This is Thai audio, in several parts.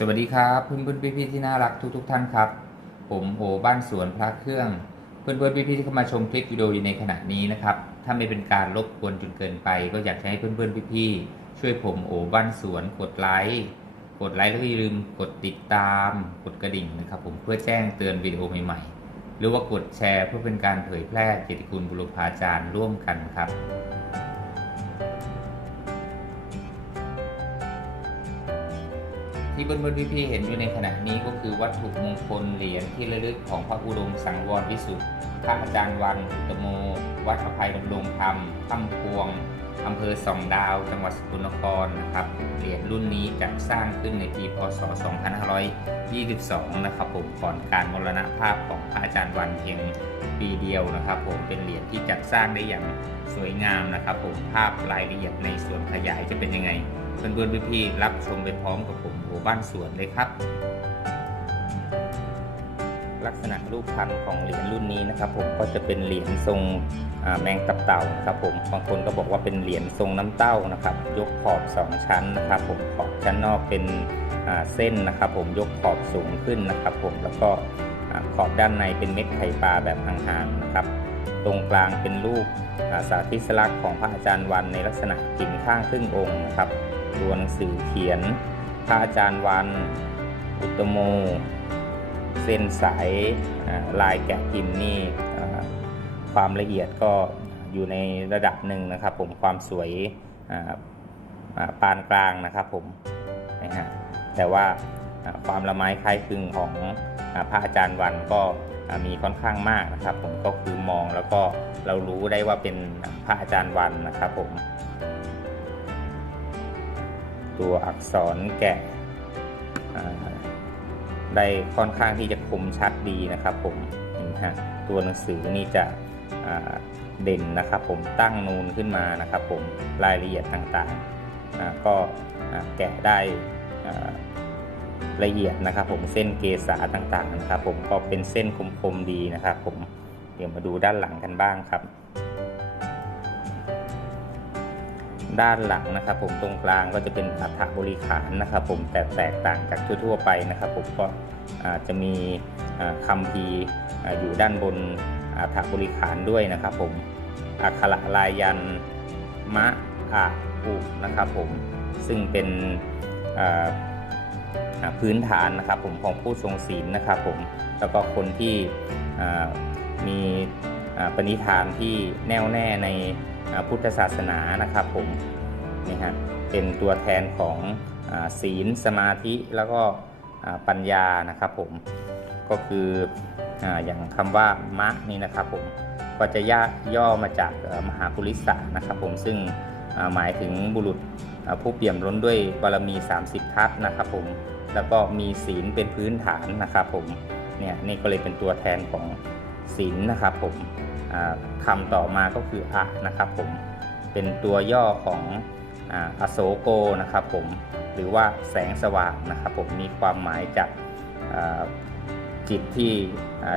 สวัสดีครับเพื่อนเพื่อนพี่พี่ที่น่ารักทุกทุกท่านครับ ผมโอบ้านสวนพระเครื่อง เพื่อนเพื่อนพี่พี่ที่เข้ามาชมคลิปวิดีโอในขณะนี้นะครับถ้าไม่เป็นการรบกวนจนเกินไป ก็อยากให้เพื่อนเพื่อนพี่พี่ช่วยผมโอบ้านสวนกดไลค์กดไลค์แล้วก็อย่าลืมกดติดตาม กดกระดิ่งนะครับ ผมเพื่อแจ้งเตือนวิดีโอใหม่ๆ หรือว่ากดแชร์เพื่อเป็นการเผยแพร่เกียรติคุณบุรพาจารย์ร่วมกันครับ ที่เพื่อนๆพี่ๆเห็นอยู่ในขณะนี้ก็คือวัตถุมงคลเหรียญที่ระลึกของพระอุดมสังวรวิสุทธิ์พระอาจารย์วันอุตโม วัดอภัยดำรงธรรมถ้ำพวงอำเภอสองดาว จังหวัดสกลนครนะครับเหรียญรุ่นนี้จัดสร้างขึ้นในปีพศ 2522 นะครับผมก่อนการมรณภาพของพระอาจารย์วันเพียงปีเดียวนะครับผมเป็นเหรียญที่จัดสร้างได้อย่างสวยงามนะครับผมภาพรายละเอียดในส่วนขยายจะเป็นยังไง เพื่อนๆพี่ๆรับชมไปพร้อมกับผมโอบ้านสวนเลยครับ ลักษณะรูปพันธ์ของเหรียญรุ่นนี้นะครับ ผมก็จะเป็นเหรียญทรงแมงตับเต่านะครับผมบางคนก็บอกว่าเป็นเหรียญทรงน้ำเต้านะครับ ยกขอบสองชั้นนะครับ ผมขอบชั้นนอกเป็นเส้นนะครับ ผมยกขอบสูงขึ้นนะครับ ผมแล้วก็ขอบด้านในเป็นเม็ดไข่ปลาแบบห่างๆนะครับ ตรงกลางเป็นรูปสาธิสลักษณ์ของพระอาจารย์วันในลักษณะกินข้างครึ่งองค์นะครับ ตัวหนังสือเขียน พระอาจารย์วัน อุตโม เส้นสายลายแกะพิมพ์นี่ความละเอียดก็อยู่ในระดับหนึ่งนะครับ ผมความสวยปานกลางนะครับผมนะฮะแต่ว่าความละไม้คล้ายคลึงของพระอาจารย์วันก็มีค่อนข้างมากนะครับ ผมก็คือมองแล้วก็เรารู้ได้ว่าเป็นพระอาจารย์วันนะครับผม ตัวอักษรแกะได้ค่อนข้างที่จะคมชัดดีนะครับผมเห็นไหมฮะตัวหนังสือนี่จะเด่นนะครับผมตั้งนูนขึ้นมานะครับผมรายละเอียดต่างๆ ก็แกะได้ละเอียดนะครับผมเส้นเกษาต่างๆนะครับผมก็เป็นเส้นคมๆดีนะครับผมเดี๋ยวมาดูด้านหลังกันบ้างครับ ด้านหลังนะครับผมตรงกลางก็จะเป็นอัฐบริขารนะครับผมแต่แตกต่างจากทั่ว ๆ ไปนะครับผมก็จะมีคำพีอยู่ด้านบนอัฐบริขารด้วยนะครับผมอักขระลายยันมะอะอุนะครับผมซึ่งเป็นพื้นฐานนะครับผมของผู้ทรงศีลนะครับผมแล้วก็คนที่มีปณิธานที่แน่วแน่ใน พุทธศาสนานะครับผมนี่ฮะเป็นตัวแทนของศีลสมาธิแล้วก็ปัญญานะครับผมก็คือออย่างคำว่ามะนี่นะครับผมก็จะย่าย่อมาจากมหาปุริสะนะครับผมซึ่งหมายถึงบุรุษผู้เปี่ยมล้นด้วยบารมี 30 ทัศนะครับผมแล้วก็มีศีลเป็นพื้นฐานนะครับผมเนี่ยนี่ก็เลยเป็นตัวแทนของศีลนะครับผม คำต่อมาก็คืออะนะครับผมเป็นตัวย่อของอโศโกนะครับผมหรือว่าแสงสว่างนะครับผมมีความหมายจากจิตที่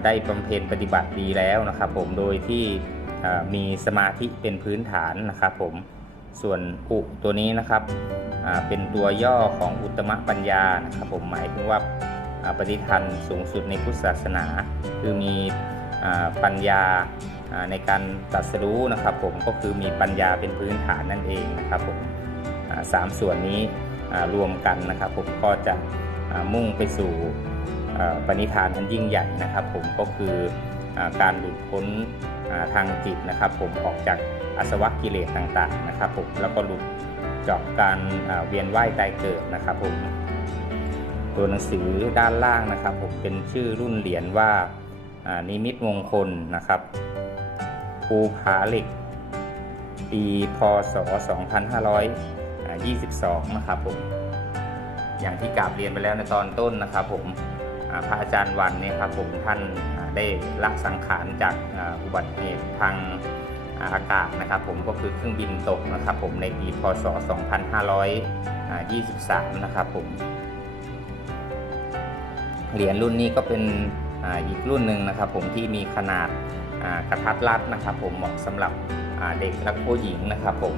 ได้บำเพ็ญปฏิบัติดีแล้วนะครับผมโดยที่มีสมาธิเป็นพื้นฐานนะครับผมส่วนอุตัวนี้นะครับเป็นตัวย่อของอุตมะปัญญานะครับผมหมายถึงว่าปฏิทันสูงสุดในพุทธศาสนา คือมีปัญญา ในการตัดสรู้นะครับผมก็คือมีปัญญาเป็นพื้นฐานนั่นเองนะครับผมสามส่วนนี้รวมกันนะครับผมก็จะมุ่งไปสู่ปณิธานอันยิ่งใหญ่นะครับผมก็คืออการหลุดพ้นทางจิตนะครับผมออกจากอาสวะกิเลสต่างๆนะครับผมแล้วก็หลุดจากการเวียนว่ายตายเกิดนะครับผมตัวหนังสือด้านล่างนะครับผมเป็นชื่อรุ่นเหรียญว่านิมิตมงคลนะครับ ภูผาเหล็ก ปีพศ 2522 นะครับผมอย่างที่กราบเรียนไปแล้วในตอนต้นนะครับผมพระอาจารย์วันเนี่ยครับผมท่านได้ละสังขารจากอุบัติเหตุทางอากาศนะครับผมก็คือเครื่องบินตกนะครับผมในปีพศ 2523 นะครับผมเหรียญรุ่นนี้ก็เป็นอีกรุ่นหนึ่งนะครับผมที่มีขนาด กระทัดรัดนะครับผมเหมาะสำหรับเด็กและผู้หญิงนะครับผม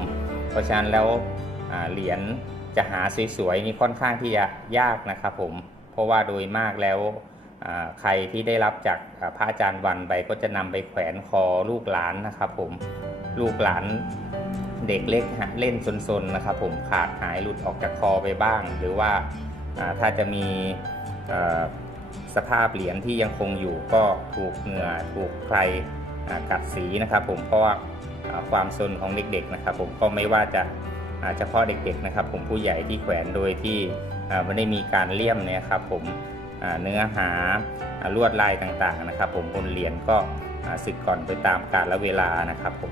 เพราะฉะนั้นแล้วเหรียญจะหาสวยๆนี่ค่อนข้างที่จะยากนะครับผมเพราะว่าโดยมากแล้วใครที่ได้รับจากพระอาจารย์วันไปก็จะนำไปแขวนคอลูกหลานนะครับผมลูกหลานเด็กเล็กเล่นซนๆนะครับผมขาดหายหลุดออกจากคอไปบ้าง หรือว่าถ้าจะมี สภาพเหรียญที่ยังคงอยู่ก็ถูกเหงื่อถูกใครกัดสีนะครับผมเพราะว่าความซนของเด็กๆนะครับผมก็ไม่ว่าจะเฉพาะเด็กๆนะครับ ผมผู้ใหญ่ที่แขวนโดยที่ไม่ได้มีการเลี่ยมนี่ยครับผมเนื้อหาลวดลายต่างๆนะครับ ผมบนเหรียญก็สึกก่อนไปตามกาลเวลานะครับผม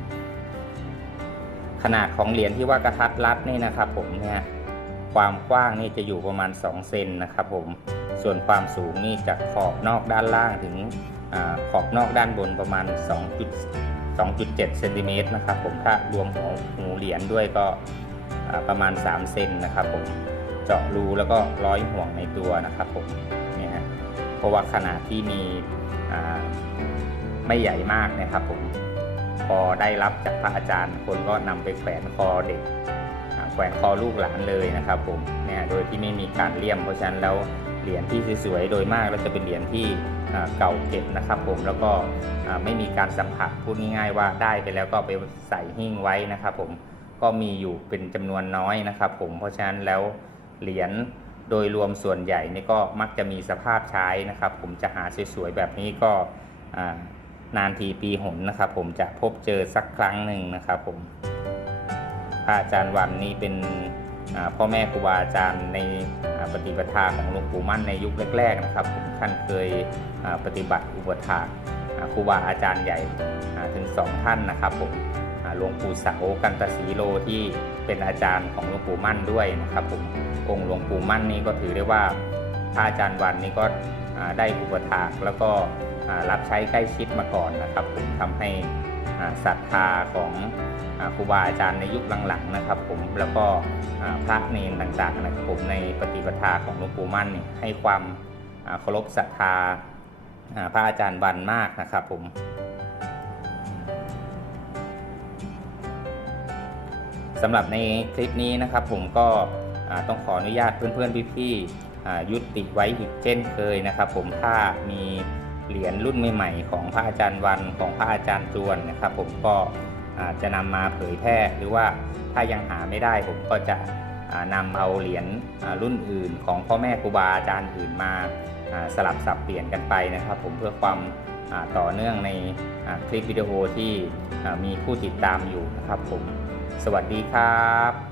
ขนาดของเหรียญที่ว่ากระทัดรัดนี่นะครับผมเนี่ย ความกว้างนี่จะอยู่ประมาณ 2 เซนนะครับผม ส่วนความสูงนี่จากขอบนอกด้านล่างถึงอขอบนอกด้านบนประมาณ 2.7เซนติเมตรนะครับผมถ้ารวมหัวหูเหรียญด้วยก็ประมาณ 3 เซนนะครับผม เจาะรูแล้วก็ร้อยห่วงในตัวนะครับผมเนี่ยฮะเพราะว่าขนาดที่มีไม่ใหญ่มากนะครับผมพอได้รับจากพระอาจารย์คนก็นำไปแขวนคอเด็ก แขวนคอลูกหลานเลยนะครับผมเนี่ยโดยที่ไม่มีการเลี่ยมเพราะฉะนั้นแล้วเหรียญที่สวยๆโดยมากแล้วจะเป็นเหรียญที่เก่าเก็บนะครับผมแล้วก็ไม่มีการสัมผัสพูดง่ายๆว่าได้ไปแล้วก็ไปใส่หิ้งไว้นะครับผมก็มีอยู่เป็นจำนวนน้อยนะครับผมเพราะฉะนั้นแล้วเหรียญโดยรวมส่วนใหญ่นี่ก็มักจะมีสภาพใช้นะครับ ผมจะหาสวยๆแบบนี้ก็นานทีปีหนนะครับ ผมจะพบเจอสักครั้งหนึ่งนะครับผม ระอาจารย์วันนี่เป็นพ่อแม่ครูบาอาจารย์ในปฏิปทาของหลวงปู่มั่นในยุคแรก ๆนะครับผมท่านเคยปฏิบัติอุปถาครูบาอาจารย์ใหญ่ถึงสองท่านนะครับผมหลวงปู่เสากันตสีโลที่เป็นอาจารย์ของหลวงปู่มั่นด้วยนะครับผมองค์หลวงปู่มั่นนี่ก็ถือได้ว่าพระอาจารย์วันนี่ก็ได้อุปถากแล้วก็รับใช้ใกล้ชิดมาก่อนนะครับผมทำให้ ศรัทธาของอครูบาอาจารย์ในยุคหลังๆนะครับ ผมแล้วก็พระเนนต่างๆนะครับผมในปฏิปทาของหลวงปู่มั่นนี่ให้ความเคารพศรัทธาพระอาจารย์วันมากนะครับผมสำหรับในคลิปนี้นะครับผมก็ต้องขออนุญาตเพื่อนๆพี่ๆยุติไว้อีกเช่นเคยนะครับ ผมถ้ามี เหรียญรุ่นใหม่ๆของพระอาจารย์วันของพระอาจารย์จวนนะครับ ผมก็จะนำมาเผยแพร่หรือว่าถ้ายังหาไม่ได้ผมก็จะอ่านำเอาเหรียญรุ่นอื่น ของพ่อแม่ครูบาอาจารย์อื่นมาสลับสับเปลี่ยนกันไปนะครับ ผมเพื่อความต่อเนื่องในคลิปวิดีโอที่มีผู้ติดตามอยู่นะครับผม สวัสดีครับ